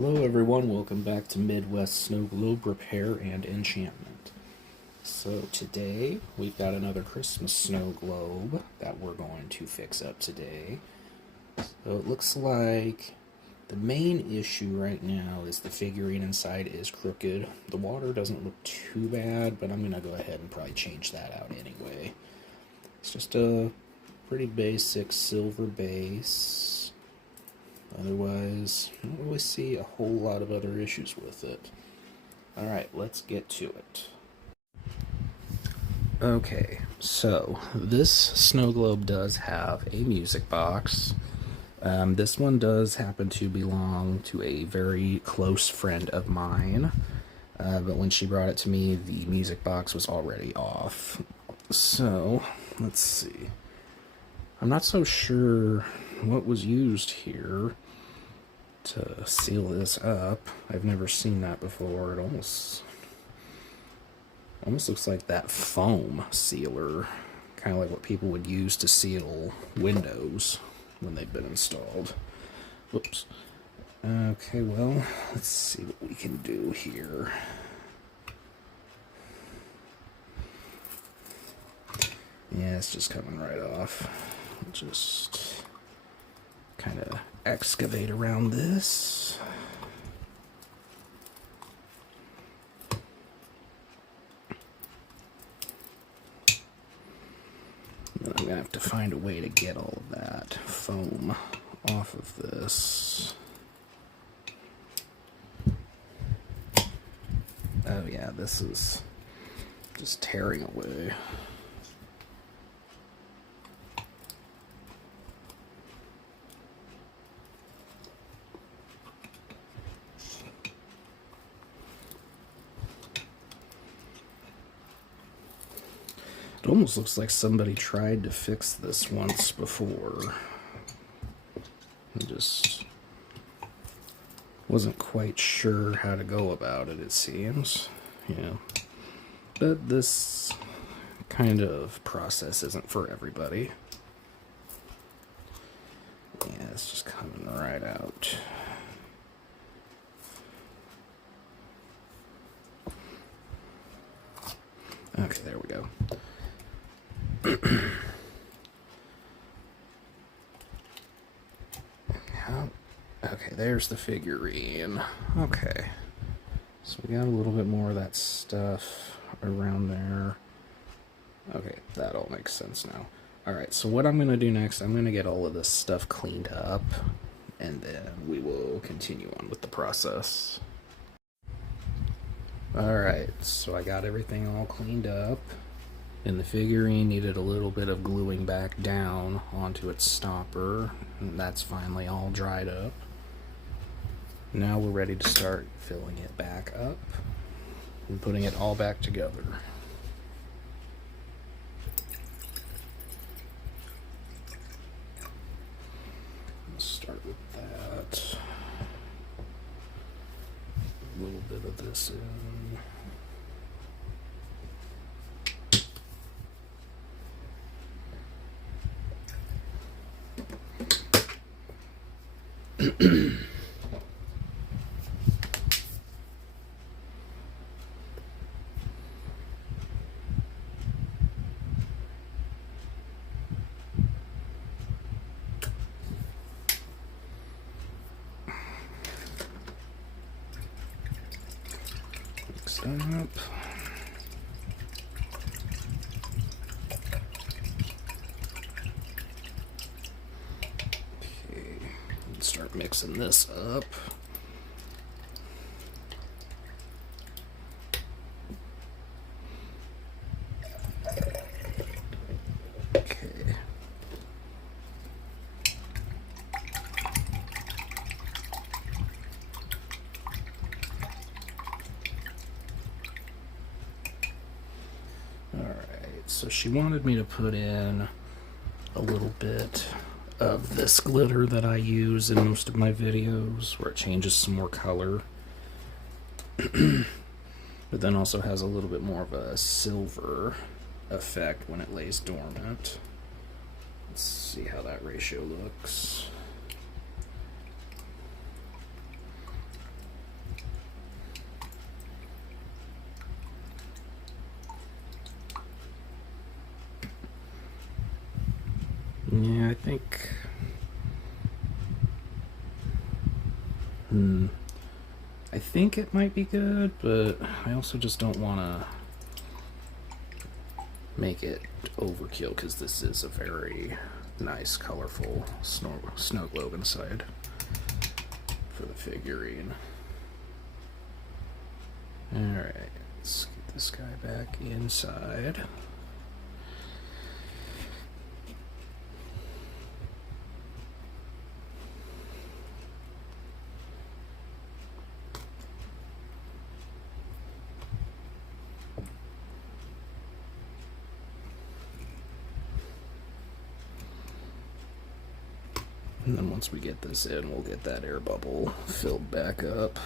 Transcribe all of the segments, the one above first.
Hello everyone, welcome back to Midwest Snowglobe Repair and Enchantment. So today we've got another Christmas snow globe that we're going to fix up today. So it looks like the main issue right now is the figurine inside is crooked. The water doesn't look too bad, but I'm going to go ahead and probably change that out anyway. It's just a pretty basic silver base. Otherwise, I don't really see a whole lot of other issues with it. Alright, let's get to it. Okay, so this snow globe does have a music box. This one does happen to belong to a very close friend of mine, but when she brought it to me, the music box was already off. So, let's see. I'm not so sure what was used here to seal this up. I've never seen that before. It almost looks like that foam sealer, kind of like what people would use to seal windows when they've been installed. Whoops. Okay, well, let's see what we can do here. Yeah, it's just coming right off. Just kind of excavate around this. And I'm gonna have to find a way to get all of that foam off of this. Oh yeah, this is just tearing away. It almost looks like somebody tried to fix this once before. I just wasn't quite sure how to go about it, it seems. Yeah. But this kind of process isn't for everybody. Yeah, it's just coming right out. Okay, there we go. Okay, there's the figurine. Okay. So we got a little bit more of that stuff around there. Okay, that all makes sense now. Alright, so what I'm going to do next, I'm going to get all of this stuff cleaned up, and then we will continue on with the process. Alright, so I got everything all cleaned up, and the figurine needed a little bit of gluing back down onto its stopper, and that's finally all dried up. Now we're ready to start filling it back up and putting it all back together. Let's start with that. A little bit of this in. Mix that up. Okay, let's start mixing this up. Okay. So she wanted me to put in a little bit of this glitter that I use in most of my videos, where it changes some more color, but then also has a little bit more of a silver effect when it lays dormant. Let's see how that ratio looks. Yeah, I think... I think it might be good, but I also just don't want to make it overkill, because this is a very nice, colorful snow globe inside for the figurine. Alright, let's get this guy back inside. And then once we get this in, we'll get that air bubble filled back up.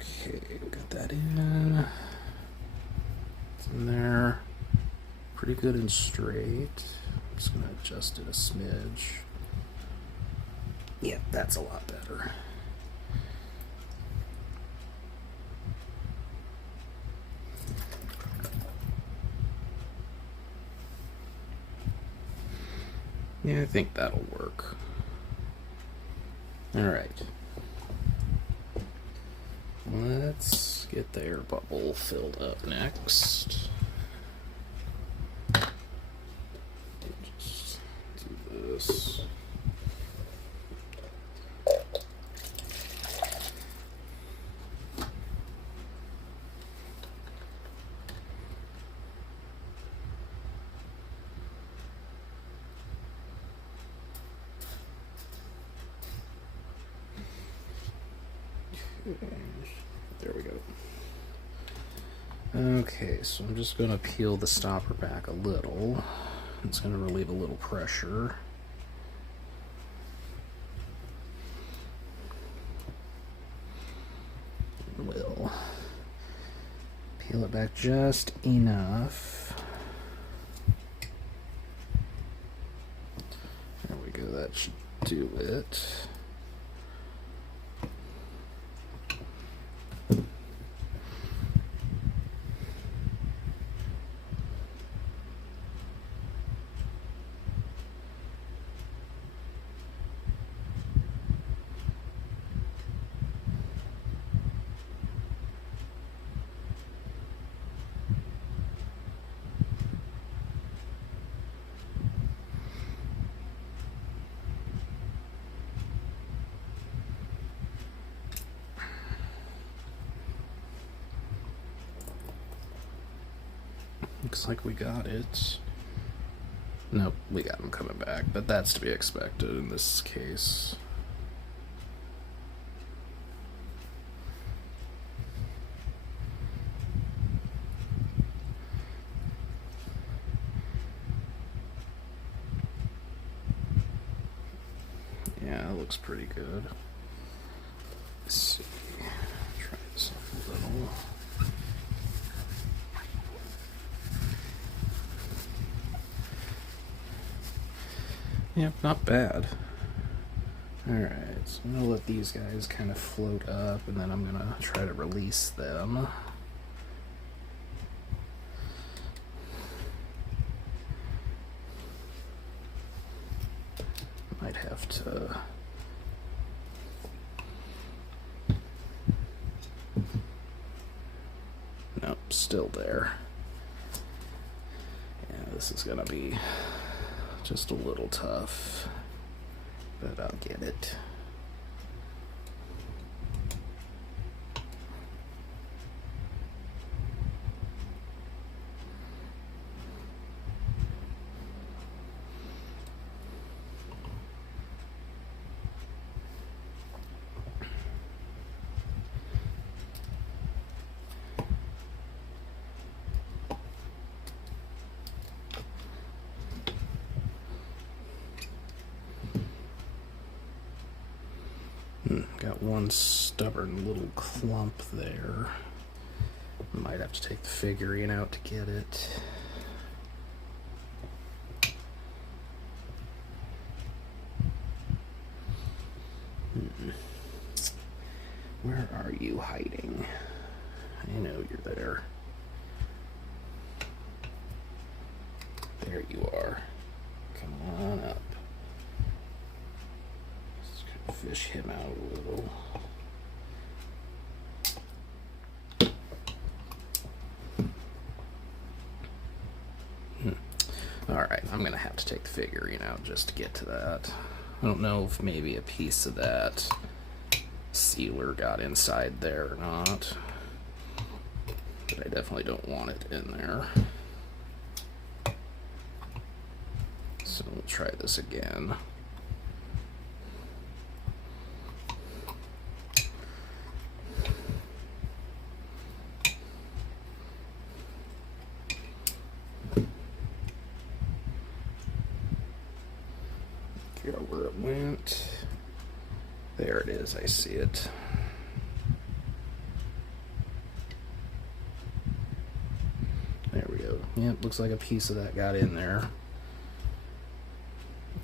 Okay, we'll get that in. It's in there. Pretty good and straight. I'm just gonna adjust it a smidge. Yeah, that's a lot better. Yeah, I think that'll work. Alright. Let's get the air bubble filled up next. Just do this. There we go. Okay, so I'm just going to peel the stopper back a little. It's going to relieve a little pressure. We'll peel it back just enough. There we go, that should do it. Looks like we got it. Nope, we got him coming back, but that's to be expected in this case. Yeah, it looks pretty good. Let's see. Try this up a little. Yep, not bad. Alright, so I'm gonna let these guys kind of float up, and then I'm gonna try to release them. Might have to... Nope, still there. Yeah, this is gonna be just a little tough, but I'll get it. Got one stubborn little clump there. Might have to take the figurine out to get it. Where are you hiding? I know you're there. There you are. Come on up. Just gonna fish him out a little. Alright, I'm gonna have to take the figurine out just to get to that. I don't know if maybe a piece of that sealer got inside there or not, but I definitely don't want it in there. So we'll try this again. Figure out where it went. There it is, I see it. There we go. Yep, looks like a piece of that got in there.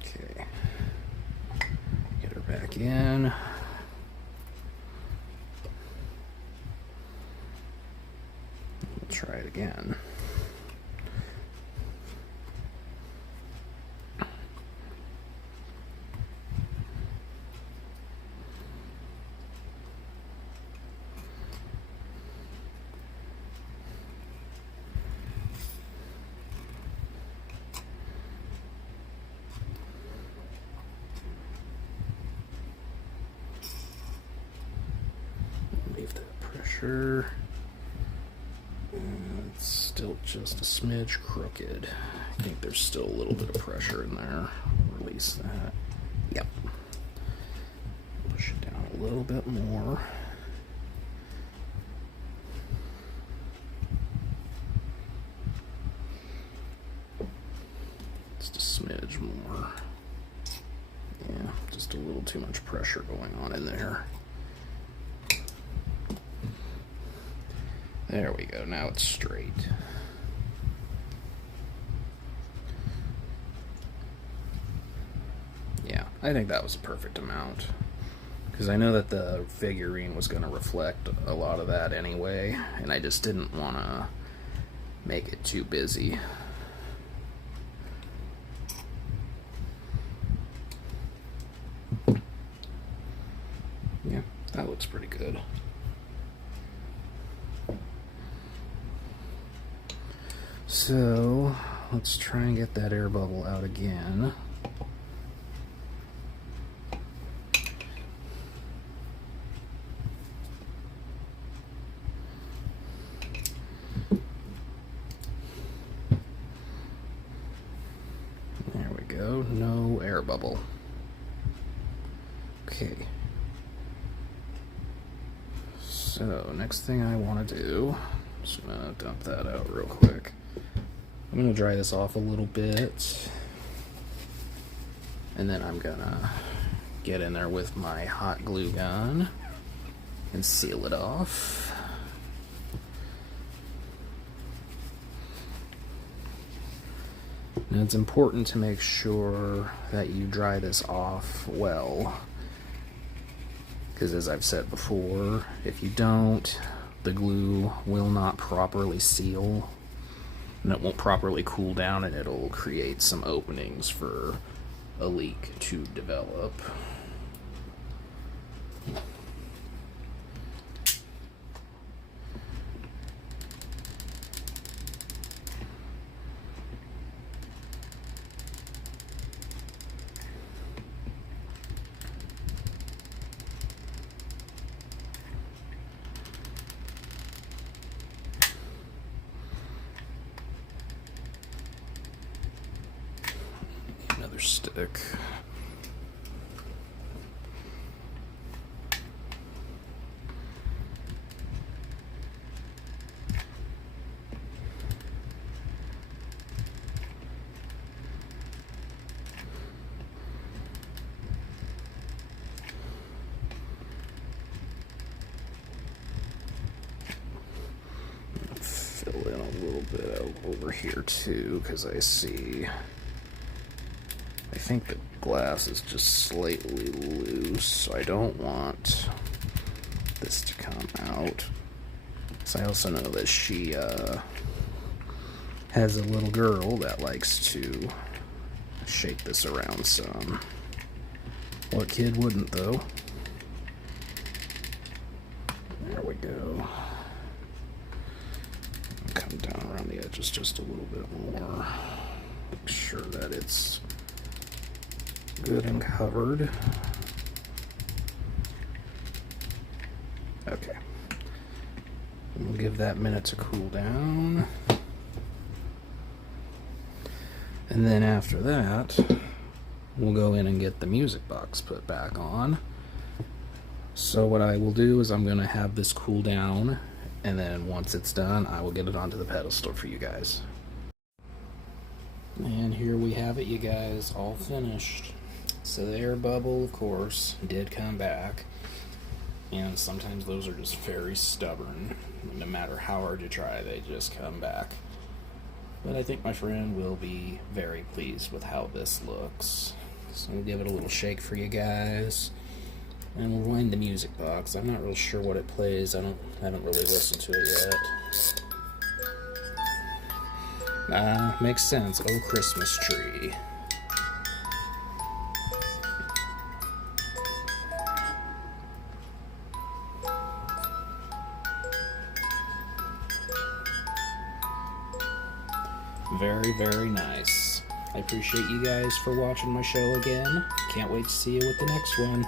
Okay. Get her back in. We'll try it again. Leave that pressure. It's still just a smidge crooked. I think there's still a little bit of pressure in there. Release that. Yep. Push it down a little bit more. Just a smidge more. Yeah, just a little too much pressure going on in there. There we go, now it's straight. Yeah, I think that was a perfect amount. Because I know that the figurine was going to reflect a lot of that anyway, and I just didn't want to make it too busy. Yeah, that looks pretty good. So, let's try and get that air bubble out again. There we go, no air bubble. Okay. So, next thing I want to do, I'm just going to dump that out real quick. I'm going to dry this off a little bit, and then I'm going to get in there with my hot glue gun and seal it off. Now it's important to make sure that you dry this off well, because as I've said before, if you don't, the glue will not properly seal, and it won't properly cool down, and it'll create some openings for a leak to develop. Another stick. Fill in a little bit over here too, because I think the glass is just slightly loose, so I don't want this to come out. So I also know that she has a little girl that likes to shake this around some. What kid wouldn't, though? There we go. Come down around the edges just a little bit more. Make sure that it's good and covered. Okay. We'll give that minute to cool down. And then after that, we'll go in and get the music box put back on. So what I will do is I'm going to have this cool down, and then once it's done, I will get it onto the pedestal for you guys. And here we have it, you guys, all finished. So the air bubble, of course, did come back. And sometimes those are just very stubborn. No matter how hard you try, they just come back. But I think my friend will be very pleased with how this looks. So we'll give it a little shake for you guys. And we'll wind the music box. I'm not real sure what it plays. I haven't really listened to it yet. Makes sense. Oh, Christmas Tree. Very, very nice. I appreciate you guys for watching my show again. Can't wait to see you with the next one.